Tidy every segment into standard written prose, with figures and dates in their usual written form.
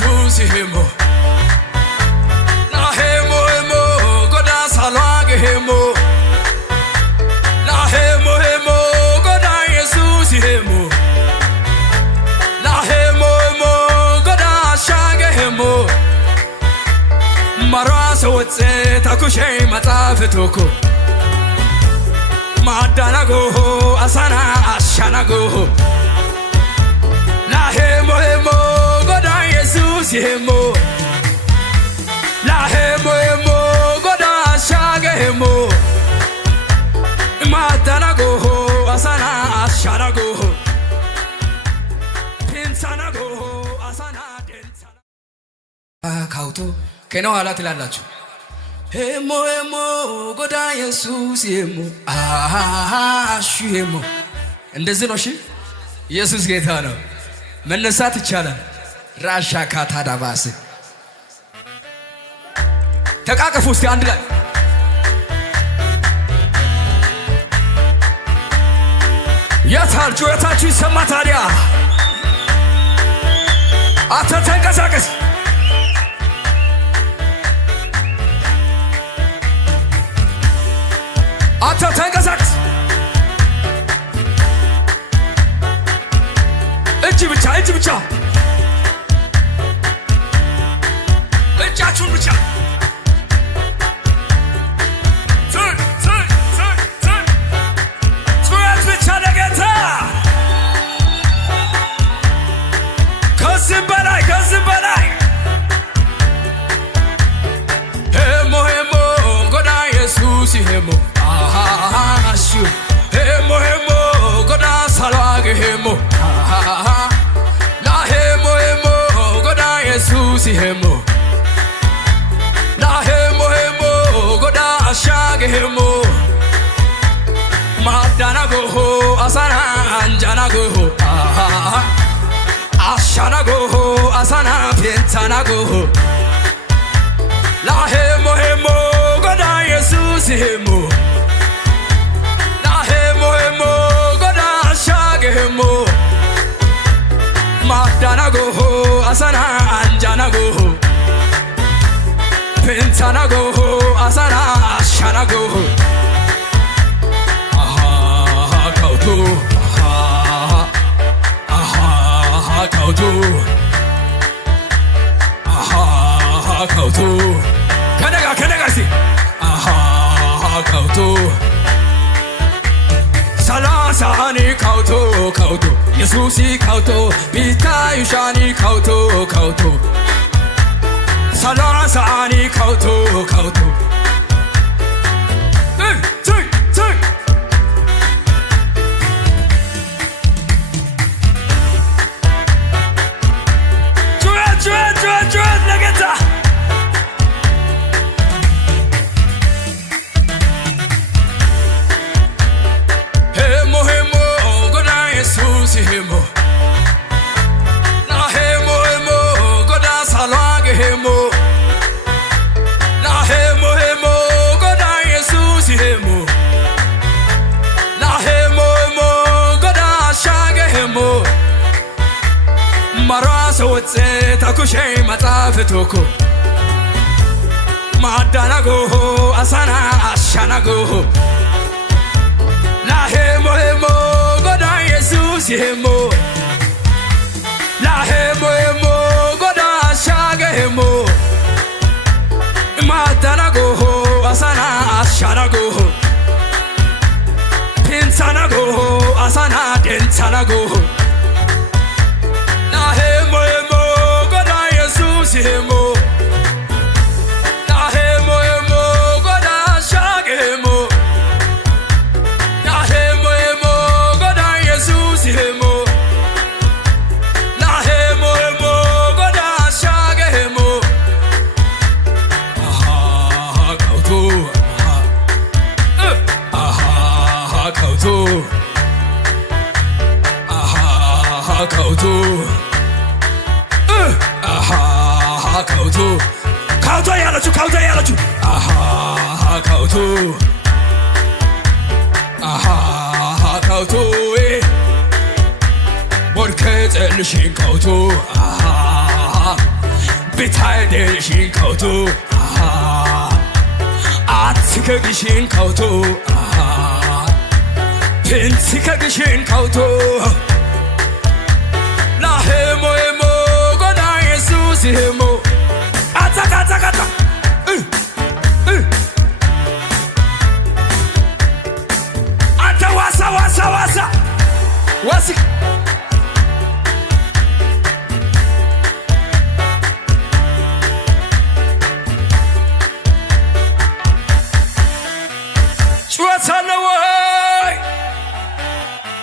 Jesus hemo na hemo hemo goda salwage hemo na hemo hemo goda Jesus hemo na hemo hemo goda shage hemo marasa wotse takushay matafetoko madanago asana ashanago la hemo hemo goda Jesus hemo la hemo hemo goda shage hemo madanago asana ashanago pinsanago asana densana kauto ከነ ኋላ ትላላችሁ ሄሞ ሄሞ ጎዳ ኢየሱስ ሄሞ አሹ ሄሞ እንደዚህ ነው። እሺ ኢየሱስ ጌታ ነው። መነሳት ይቻላል። ራሻ ካታዳባስ ተቃቀፉ እስቲ አንድ ላይ ያታል ጩኸታችሁ ይሰማ ታዲያ አተ ተንቀሳቀስ አተ ተንቀሳቀስ እጅ ብቻ እጃችሁን ብቻ ጩኸት ብቻ ለጌታ ከዚህም በላይ ሄሞ ሄሞ ጎዳ ኢየሱስ ሄሞ አሹ ሄሞ ሄሞ ጎዳ ሳልዋገ ሄሞ ላ ሄሞ ሄሞ ጎዳ ኢየሱስ ሄሞ ላ ሄሞ ሄሞ ጎዳ አሻገ ሄሞ ማዳናጎ አሳና አንጃናጎ አሻናጎ አሳና ፔንታናጎ ላ ሄሞ ሄሞ ጎዳ ኢየሱስ ሄሞ madanago asana anjanago pentanago asana shanago aha kautu aha kautu aha kautu kenega si aha kautu salasani kautu Yesusi kautu bita yushani kautu salasani kautu Juat legeta hemo na hemo hemo goda salwage hemo na hemo hemo goda Jesus hemo na hemo hemo goda shage hemo marasa wotse takushay matafetoko madanago asana ashanago la hemo hemo Jesus hemo la hemo hemo goda shage hemo madanago asana ashanago pinsanago asana densanago la hemo hemo goda Jesus hemo la hemo hemo goda shage hemo hemo la hemo hemo goda shage hemo aha kautu aha kautu aha kautu aha kautu ያላችሁ aha kautu aha kautu ሞርከ ጸልሽን ካውቶ 비탈대신 거도 아트가기신 거도 빈티가기신 거도 라헤모에모가 나 예수스 헤모 아자가자가자 안타 와사 와시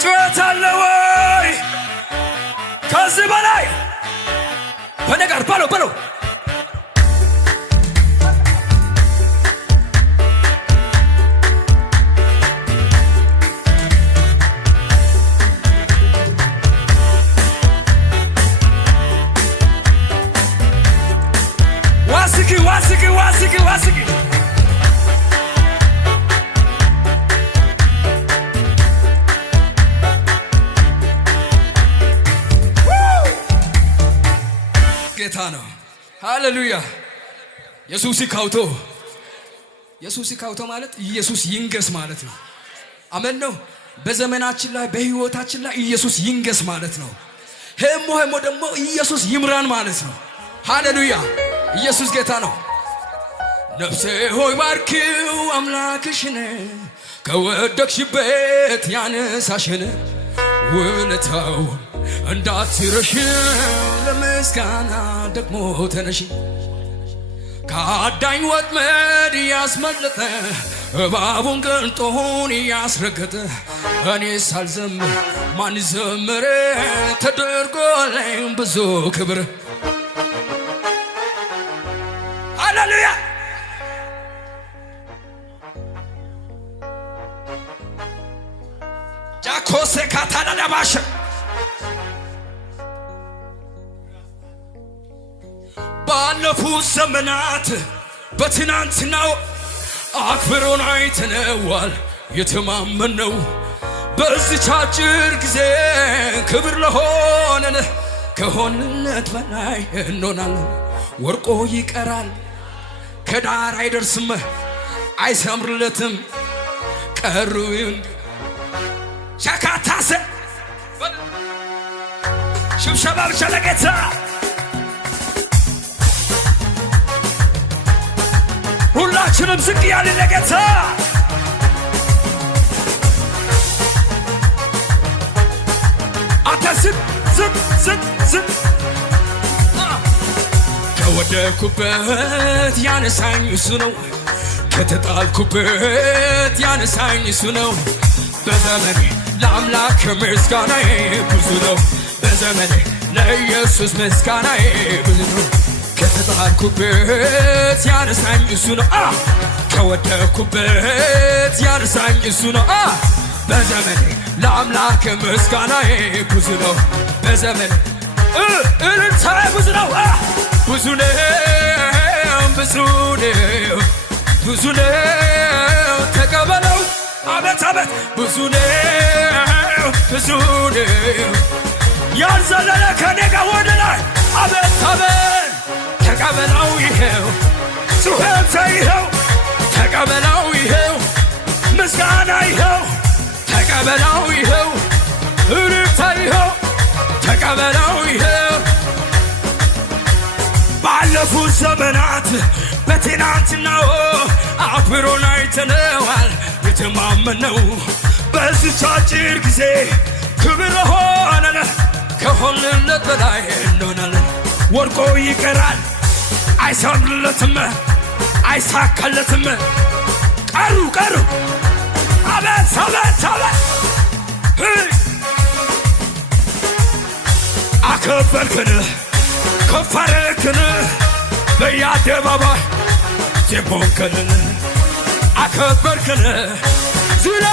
ጩኸታለወይ ከዚህ በላይ በነገር በለው ዋስኪ ጌታ ነው። ሃሌሉያ ኢየሱስ ካውቶ ማለት ኢየሱስ ይንገስ ማለት ነው። አሜን ነው። በዘመናችን ላይ በህይወታችን ላይ ኢየሱስ ይንገስ ማለት ነው። ሄሞ ደግሞ ኢየሱስ ይምራን ማለት ነው። ሃሌሉያ ኢየሱስ ጌታ ነው። ነፍሴ ሆይ ባርኪው አምላክሽን ከወደቅሽበት ያነሳሽን ውለታው እንዳትረሽ ለምስጋና ደግሞ ተነሽ ከአዳኝ ወጥመድ ያስመለጠ እባቡን ቅንጦውን ያስረገጠ እኔ ሳልዘምር ማን ዘመረ ተደርጎልኝ ብዙ ክብር ሃሌሉያ ጃኮሴ ካታላዳባሽ ባለፉት ዘመናት በትናንትናው አክብሮን አይተነዋል የተማመነው በዚች አጭር ጊዜ ክብር ለሆነን ከሆንነት በላይ እንሆናለን። ወርቆ ይቀራል ከዳር አይደርስም አይሰምርለትም ቀሩን ሻካታሰ ሽብሸባ ብቻ ለጌታ ሁላችንም ዝቅ ያልን ለጌታ አታስብ ዝቅ ከወደኩበት ያነሳኝ እሱ ነው ከተጣልኩበት ያነሳኝ እሱ ነው በዘመኔ ለአምላክ ምስጋናዬ ብዙ ነው በዘመኔ ለኢየሱስ ምስጋናዬ ብዙ ነው ከተጣልኩበት ያነሳኝ እሱ ነው ከወደኩበት ያነሳኝ እሱ ነው በዘመኔ ለአምላክ ምስጋናዬ ብዙ ነው በዘመኔ እልልታዬ ብዙ ነው ብዙ ነው ተቀበለው አቤት ብዙ ነው ያልዘለለ ከኔ ጋር ወደ ላይ አቤት ተቀበለው ይሄው ጩኸት ይሄው ተቀበለው ይሄው ምስጋና ይሄው ተቀበለው ይሄው እልልታ ይሄው ተቀበለው ይሄው ባለፉት ዘመናት በትናንትናው አክብሮን አይተነዋል የተማመነው በዚች አጭር ጊዜ ክብር ሆነን ከሆንለት በላይ እንሆናለን። ወርቆ ይቀራል አይሰምርለትም አይሳካለትም ቀሩ አቤት አከበርክን ከፍ አደረግክን በየአደባባይ ዜቦንከንን አከበርክን ዝለ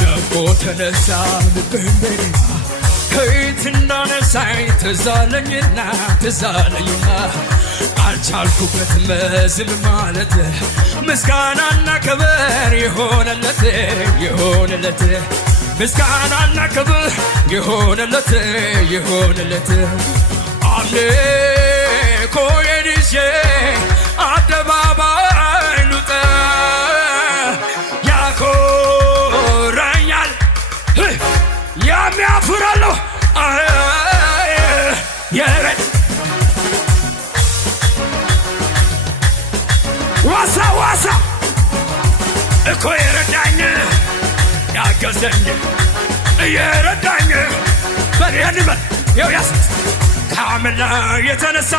ደሞ ተነሳ ልቤን ከየት እንዳነሳኝ ትዛለኝና አልቻልኩበትም ዝም ማለት ምስጋናና ክብር የሆነለት ምስጋናና ክብር ይሆንለት ይሆንለት አምልኮዬን ይዤ አደባባይ ልውጣ ያኮራኛል የሚያፍራለሁ የረድ ዋሳ ዋሳ እኮ የረዳኝ ያገዘኝ የረዳኝ በልበል ይው ያስት ካመላ የተነሳ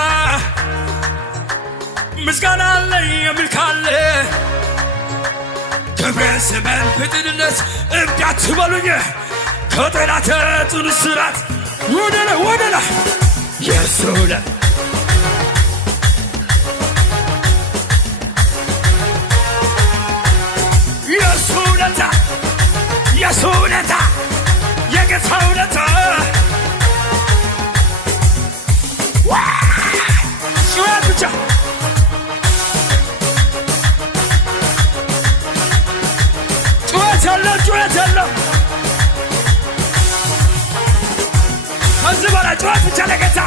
ምስጋና አለኝ የሚል ካለ ክብሬን ስሜን ፍጥንነት እብድ አትበሉኝ ከጠላት ጽኑ እስራት ወደ ላይ የሱ የሱነታ የጌታ ውለታ ጩኸት ብቻ ጩኸት ያለው ከዚህ በላይ ጩኸት ብቻ ለጌታ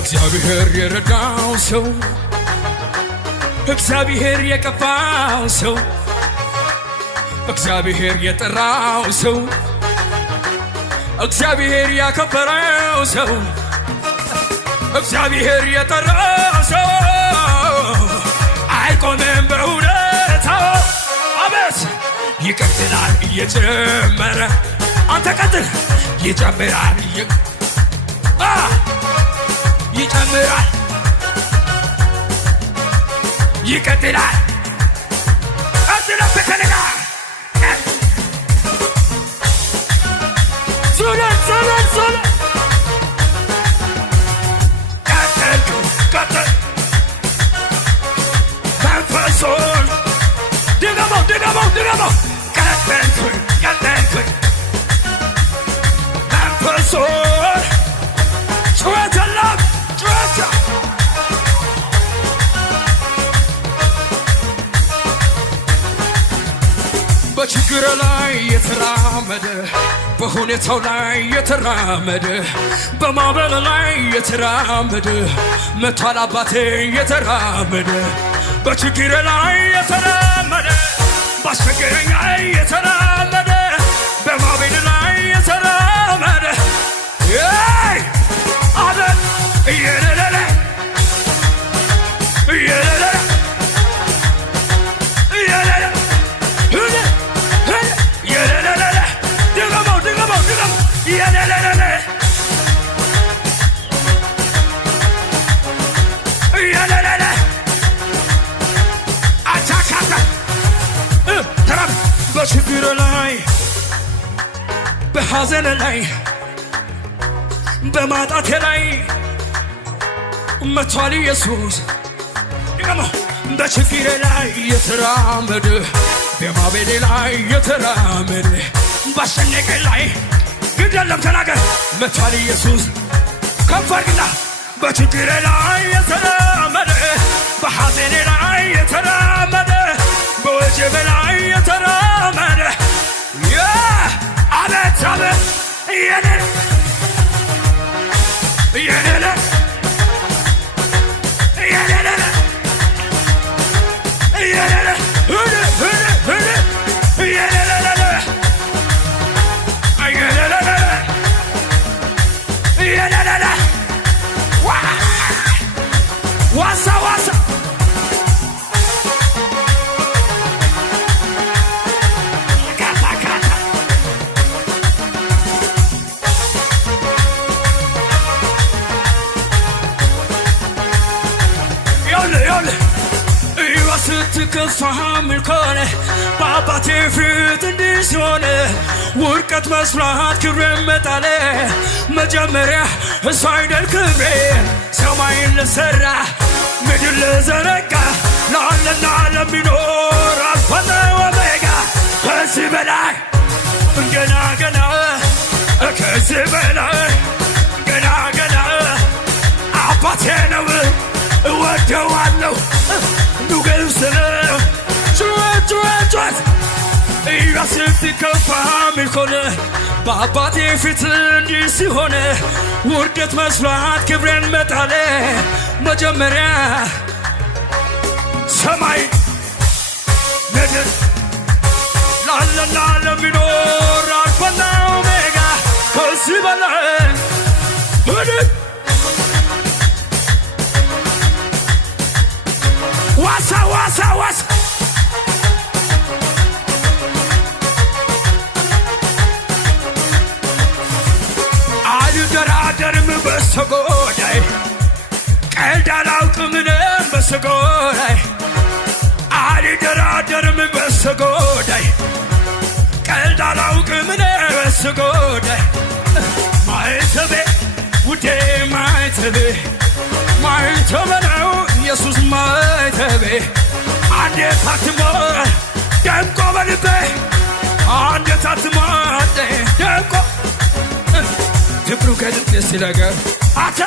እግዚአብሔር የረዳው ሰው እግዚአብሔር የቀባው ሰው እግዚአብሔር የጠራው ሰው እግዚአብሔር ያከበረው ሰው እግዚአብሔር የጠራው ሰው አይቆምም በእውነታው አቤት ይቀጥላል እየጨመረ አንተ ቀጥል ይጨምራል ይጨምራል ይቀጥላል ቀጥለበት ከነጋ ሱለ ቀጥል መንፈሱን ድገመው ቀጥልኩኝ መንፈሱን ጩኸት የለም ጩኸት በችግር ላይ የተራመደ በሁኔታው ላይ የተራመደ በማዕበል ላይ የተራመደ መቷል አባቴ የተራመደ በችግር ላይ የተራመደ ባስቸገረኝ ላይ የተራመደ በማዕበል ላይ የተራመደ አቤት እየለለለ በችግር ላይ በሐዘን ላይ በማጣቴ ላይ መቷል ኢየሱስ በችግሬ ላይ የተራመደ በማዕበሌ ላይ የተራመደ ባስጨነቀኝ ላይ ግድ የለም ተናገር መቷል ኢየሱስ ከፍ አድርግና በችግሬ ላይ የተራመደ በሐዘኔ ላይ የተራመደ በወጀቤ ላይ የተራመደ አቤት አቤት ዋሳ ስትከፋ ምልኮነ በአባቴ ፊት እንዲህ ሲሆን ውድቀት መስራት ክብሬ መጣለ መጀመሪያ እሱ አይደል ክብሬ ሰማይን ለሠራ ምድር ለዘረጋ ላለና ለሚኖር አልፋና ኦሜጋ ከዚህ በላይ ገና ከዚህ በላይ ገና አባቴ ነው እወደዋለሁ ንጉሥ ነው ጩኸት ጩኸት ጩኸት ኢየሱስ ከፋ ሚልኮነ በአባቴ ፊት እንዲህ ሲሆን ውርደት መስሏት ክብሬን መጣለ መጀመሪያ ሰማይ ምድር ላለና ለሚኖር አልፋና ኦሜጋ ከዚህ በላይ ምድር ዋሳ ዋሳ ዋሳ አልደራደርም በሰው ጉዳይ ቀልድ አላውቅም እኔም በሰው ጉዳይ አልደራደርም በሰው ጉዳይ ቀልድ አላውቅም እኔም በሰው ጉዳይ ማይተቤ ውዴ ማይተቤ ማይተቤ ነው ኢየሱስ ማይተቤ አንዴ ታትሞ ደምቆ በልቤ አንዴ ታትሞ ደምቆ ፍቅሩ ከልቤ ሲለገር አታ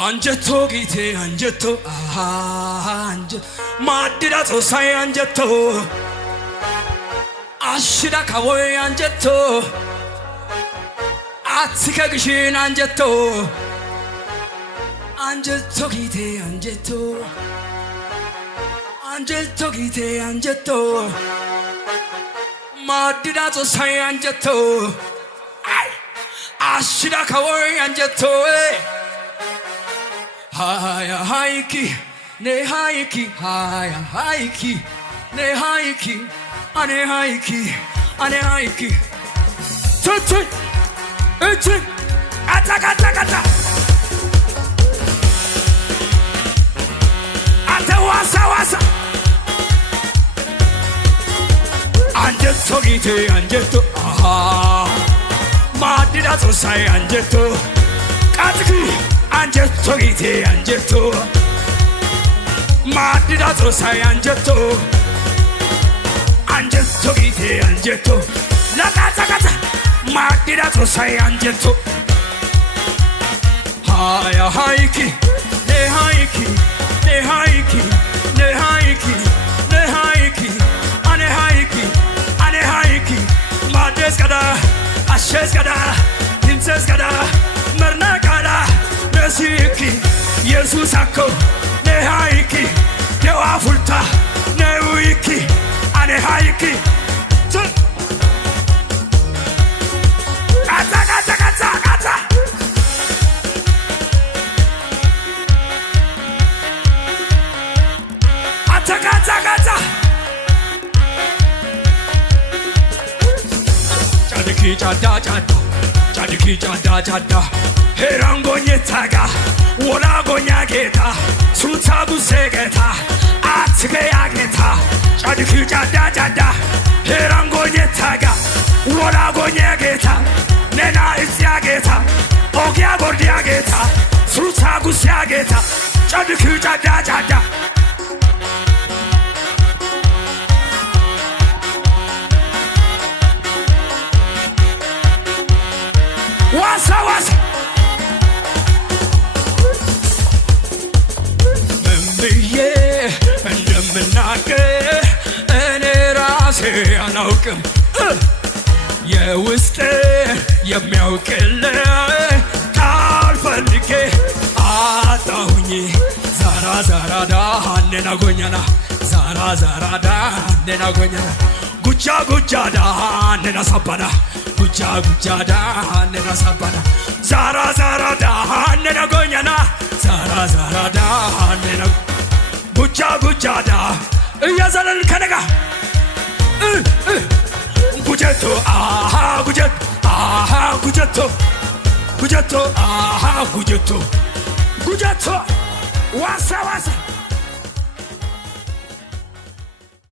አንጀቶ ጌቴ አንጀቶ አንጀቶ ማድዳቶ ሳይ አንጀቶ አሽዳ ካቦይ አንጀቶ አትከግሽን አንጀቶ አንጀቶ ጌቴ አንጀቶ አንጀቶ ጌቴ አንጀቶ ማድዳቶ ሳይ አንጀቶ አሽዳ ካቦይ አንጀቶ ሃያ ሃይኪ ኔ ሃይኪ ሃያ ሃይኪ ኔ ሃይኪ አኔ ሃይኪ አኔ ሃይኪ ቱቱ እቺ አታካታካታ አተ ዋሳ ዋሳ አንጀቶ ጌቴ አንጀቶ ማድዳቶ ሳይ አንጀቶ ቃጥኪ አንጀቶ ጌቴ አንጀቶ ማድዳቶ ሳይ አንጀቶ አንጀቶ ጌቴ አንጀቶ ለቃታካታ ማድዳቶ ሳይ አንጀቶ ሃያ ሃይኪ ኔ ሃይኪ ኔ ሃይኪ ኔ ሃይኪ ኔ ሃይኪ አኔ ሃይኪ አኔ ሃይኪ ማደስ ቀዳ አሸስ ቀዳ ድምሰስ ቀዳ መርና ቀዳ ነሲኪ ኢየሱስ አኮ ኔ ሃይኪ ደዋ ፉልታ ነውይኪ አኔ ሃይኪ አታካታካታ አታካታካታ ጫድኪ ጫዳ ጫዳ ጫድኪ ጫዳ ጫዳ ሄራንጎኝ ታጋ ወላጎኛ ጌታ ሱታጉሴ ጌታ አትገያ ጌታ ጫድኪ ጫዳ ጫዳ ሄራንጎኝ ታጋ ወላጎኛ ጌታ ነና እዚያ ጌታ ኦጊያ ጎርዲያ ጌታ ሱታጉሴ ጌታ ጫድኪ ጫዳ ጫዳ ዋሳ ዋሳ ምን ብዬ እንደምናገር እኔ ራሴ አላውቅም የውስጥ የሚያውቅልኝ ቃል ፈልጌ አጣሁኝ ዛራ ዛራዳ ሃኔና ጎኛና ዛራ ዛራዳ ሃኔና ጎኛና ጉቻ ጉቻዳ ሃኔና ሳባና ጉቻ ጉቻዳ ሃኔና ሳባና ዛራ ዛራዳ ሃኔና ጎኛና ዛራ ዛራዳ ሃኔና ጉቻ ጉቻዳ እያዘለል ከነጋ ጉጀቶ አሃ ጉጀት አሃ ጉጀቶ ጉጀቶ አሃ ጉጀቶ ጉጀቶ ዋሳ ዋሳ